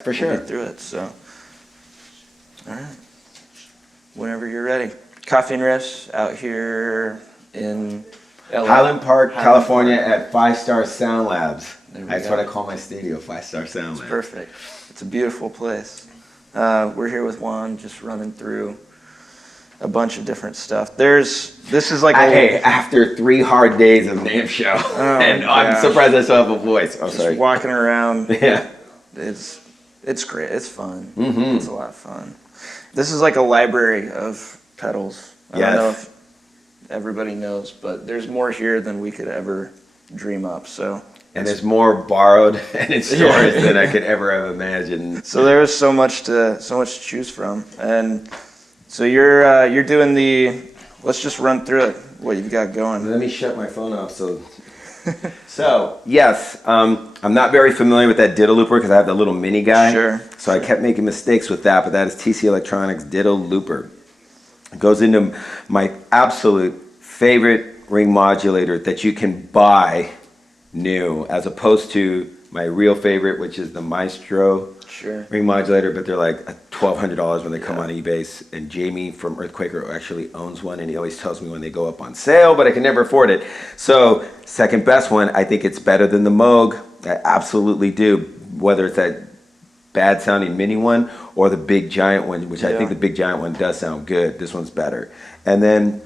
For sure. We'll get through it, so. All right. Whenever you're ready. Coffee and Riffs out here in LA. Highland Park, Highland California Park. at 5-Star Sound Labs. That's go. what I call my studio, 5-Star Sound It's Labs. perfect. It's a beautiful place. We're here with Juan, just running through a bunch of different stuff. This is like Hey, after 3 hard days of NAMM show, and I'm surprised I still have a voice. I'm just sorry. walking around. Yeah. It's great. It's fun. Mm-hmm. It's a lot of fun. This is like a library of pedals. I don't know if everybody knows, but there's more here than we could ever dream up. So. And there's more borrowed and in storage than I could ever have imagined. So there was so much to choose from, and so you're doing the. Let's just run through it. What you've got going. Let me shut my phone off. So yes, I'm not very familiar with that Ditto looper because I have the little mini guy. Sure. So I kept making mistakes with that, but that is TC Electronics Ditto looper. It goes into my absolute favorite ring modulator that you can buy new, as opposed to my real favorite, which is the Maestro ring modulator, but they're like $1,200 when they come on eBay. And Jamie from Earthquaker actually owns one, and he always tells me when they go up on sale, but I can never afford it. So second best one, I think it's better than the Moog. I absolutely do, whether it's that bad sounding mini one or the big giant one, which I think the big giant one does sound good. This one's better. And then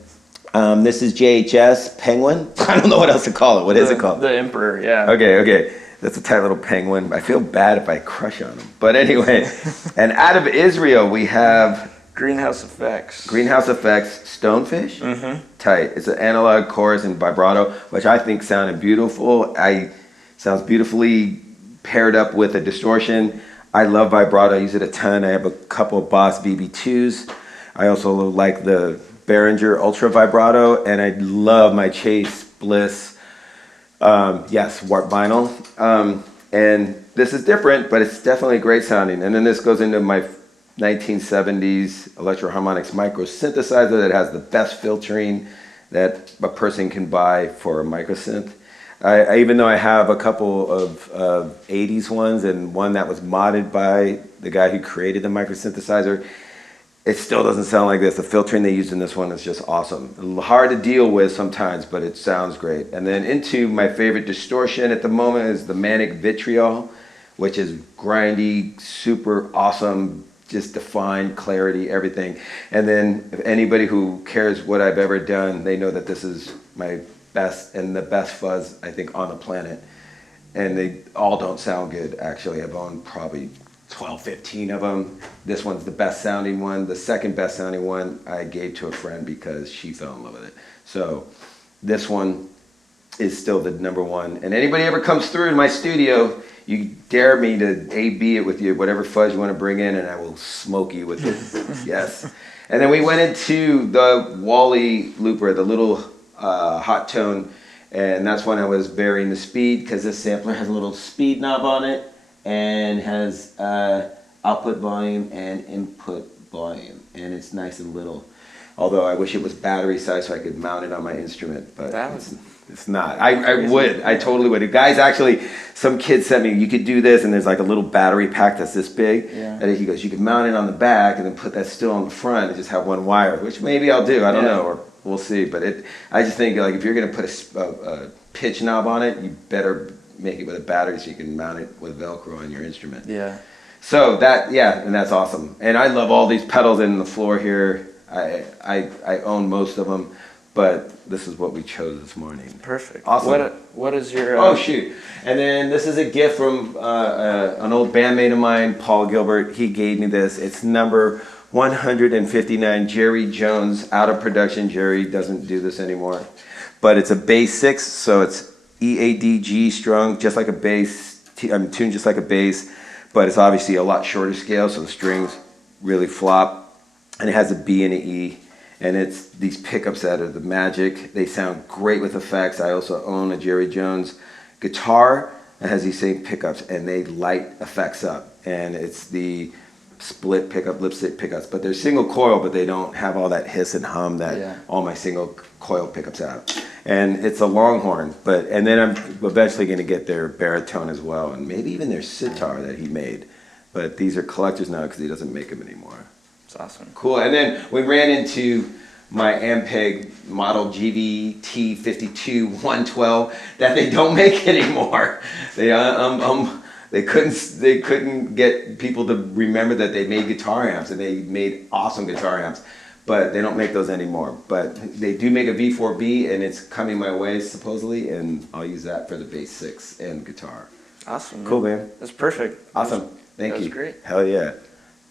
this is JHS Penguin. I don't know what else to call it. What is it called? The Emperor, yeah. Okay. That's a tight little penguin. I feel bad if I crush on him. But anyway, and out of Israel, we have Greenhouse Effects. Greenhouse Effects Stonefish. Mm-hmm. Tight. It's an analog chorus and vibrato, which I think sounded beautiful. Sounds beautifully paired up with a distortion. I love vibrato. I use it a ton. I have a couple of Boss BB2s. I also like the Behringer Ultra Vibrato, and I love my Chase Bliss. Warp vinyl. And this is different, but it's definitely great sounding. And then this goes into my 1970s Electro-Harmonix Micro Synthesizer that has the best filtering that a person can buy for a micro synth. Even though I have a couple of 80s ones and one that was modded by the guy who created the micro synthesizer, it still doesn't sound like this. The filtering they used in this one is just awesome. Hard to deal with sometimes, but it sounds great. And then into my favorite distortion at the moment is the Mantic Vitriol, which is grindy, super awesome, just defined, clarity, everything. And then if anybody who cares what I've ever done, they know that this is my best and the best fuzz, I think, on the planet. And they all don't sound good, actually. I've owned probably 12, 15 of them. This one's the best sounding one. The second best sounding one I gave to a friend because she fell in love with it. So this one is still the number one. And anybody ever comes through in my studio, you dare me to A-B it with you, whatever fuzz you want to bring in, and I will smoke you with it. Yes. And then we went into the Wally Looper, the little HoTone, and that's when I was varying the speed because this sampler has a little speed knob on it and has output volume and input volume, and it's nice and little. Although I wish it was battery size so I could mount it on my instrument, but it's not. I totally would. Guys, actually, some kid sent me, you could do this, and there's like a little battery pack that's this big, and he goes, you could mount it on the back and then put that still on the front and just have one wire, which maybe I'll do, I don't know, or we'll see. But I just think, like, if you're gonna put a pitch knob on it, you better make it with a battery so you can mount it with Velcro on your instrument. Yeah. So and that's awesome. And I love all these pedals in the floor here. I own most of them, but this is what we chose this morning. Perfect. Awesome. What is your... Oh, shoot. And then this is a gift from an old bandmate of mine, Paul Gilbert. He gave me this. It's number 159, Jerry Jones, out of production. Jerry doesn't do this anymore. But it's a bass 6, so it's EADG strung, just like a bass, tuned just like a bass, but it's obviously a lot shorter scale, so the strings really flop. And it has a B and an E, and it's these pickups that are the magic. They sound great with effects. I also own a Jerry Jones guitar that has these same pickups, and they light effects up. And it's the split pickup, lipstick pickups, but they're single coil, but they don't have all that hiss and hum that all my single coil pickups have. And it's a Longhorn, and then I'm eventually going to get their baritone as well, and maybe even their sitar that he made. But these are collectors now because he doesn't make them anymore. It's awesome. Cool. And then we ran into my Ampeg model GVT 52 112 that they don't make anymore. They couldn't get people to remember that they made guitar amps, and they made awesome guitar amps, but they don't make those anymore. But they do make a V4B, and it's coming my way supposedly, and I'll use that for the bass 6 and guitar. Awesome. Cool, man. That's perfect. Awesome. Thank you. That was great. Hell yeah.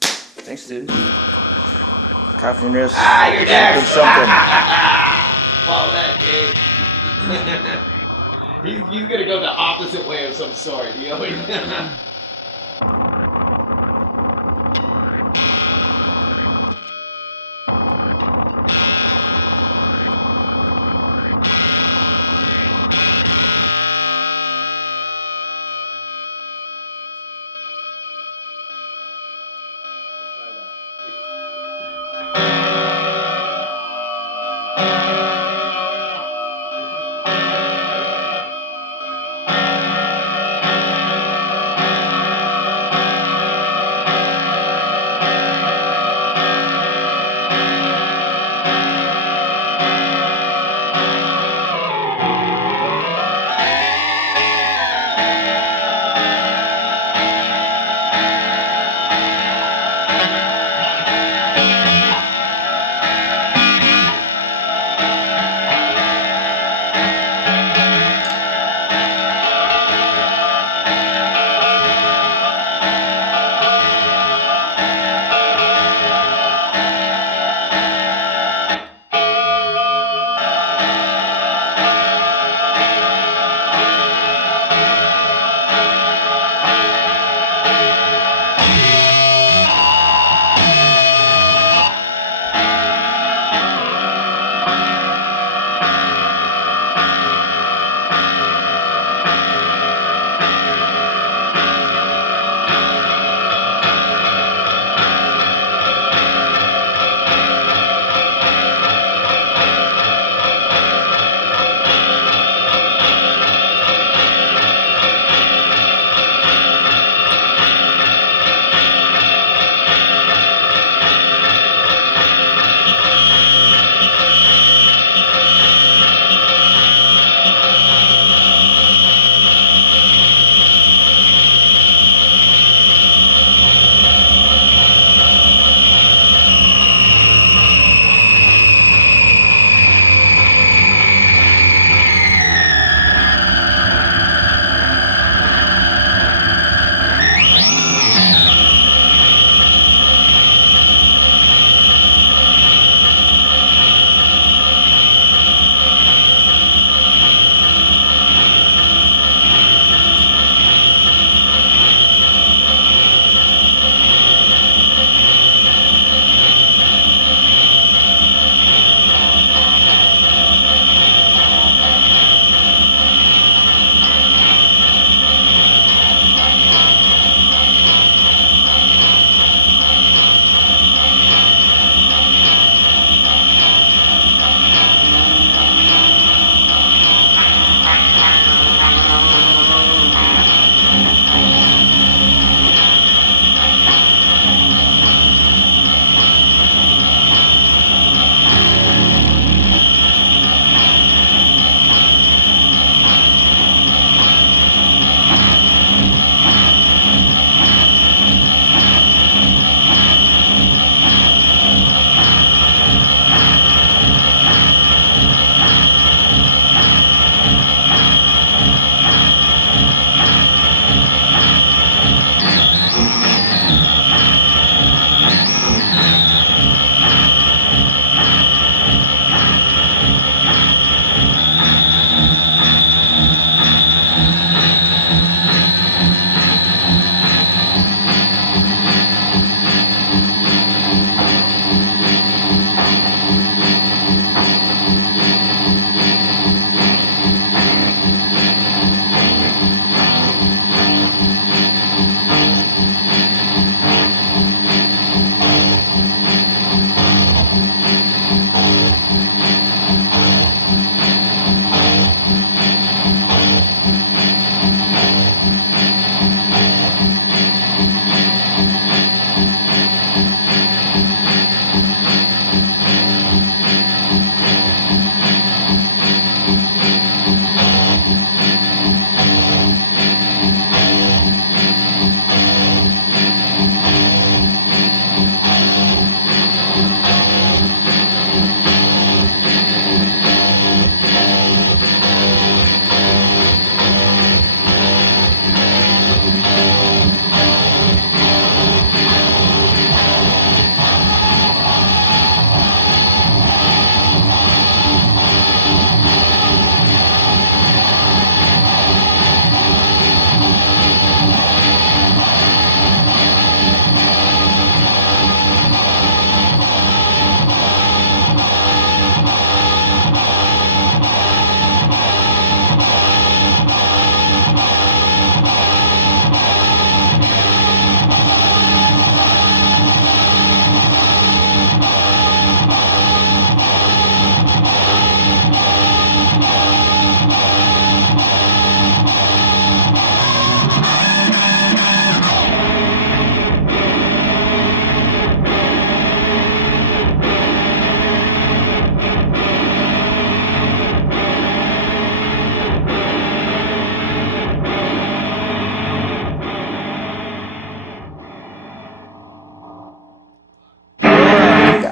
Thanks, dude. Coffee and Riffs. You're next. Something. Follow that, Dave. He's gonna go the opposite way of some sort. He always.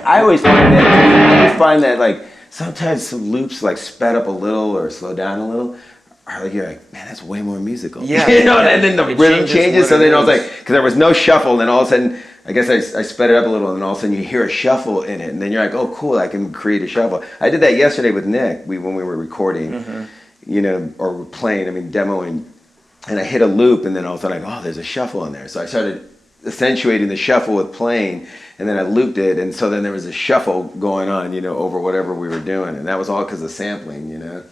Yeah, I always find that. I just find that like sometimes some loops like sped up a little or slow down a little. Are like, you're like, man, that's way more musical. Yeah, you know, yeah. and then the It rhythm changes. So what then it I was is. like, because there was no shuffle, and then all of a sudden, I guess I sped it up a little, and then all of a sudden you hear a shuffle in it, and then you're like, oh, cool, I can create a shuffle. I did that yesterday with Nick. When we were recording, you know, or playing. I mean, demoing, and I hit a loop, and then all of a sudden, oh, there's a shuffle in there. So I started accentuating the shuffle with playing, and then I looped it, and so then there was a shuffle going on, you know, over whatever we were doing, and that was all because of sampling, you know.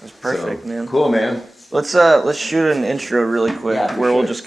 That's perfect, So, man. Cool, man. Let's shoot an intro really quick Yeah, for where we'll sure. just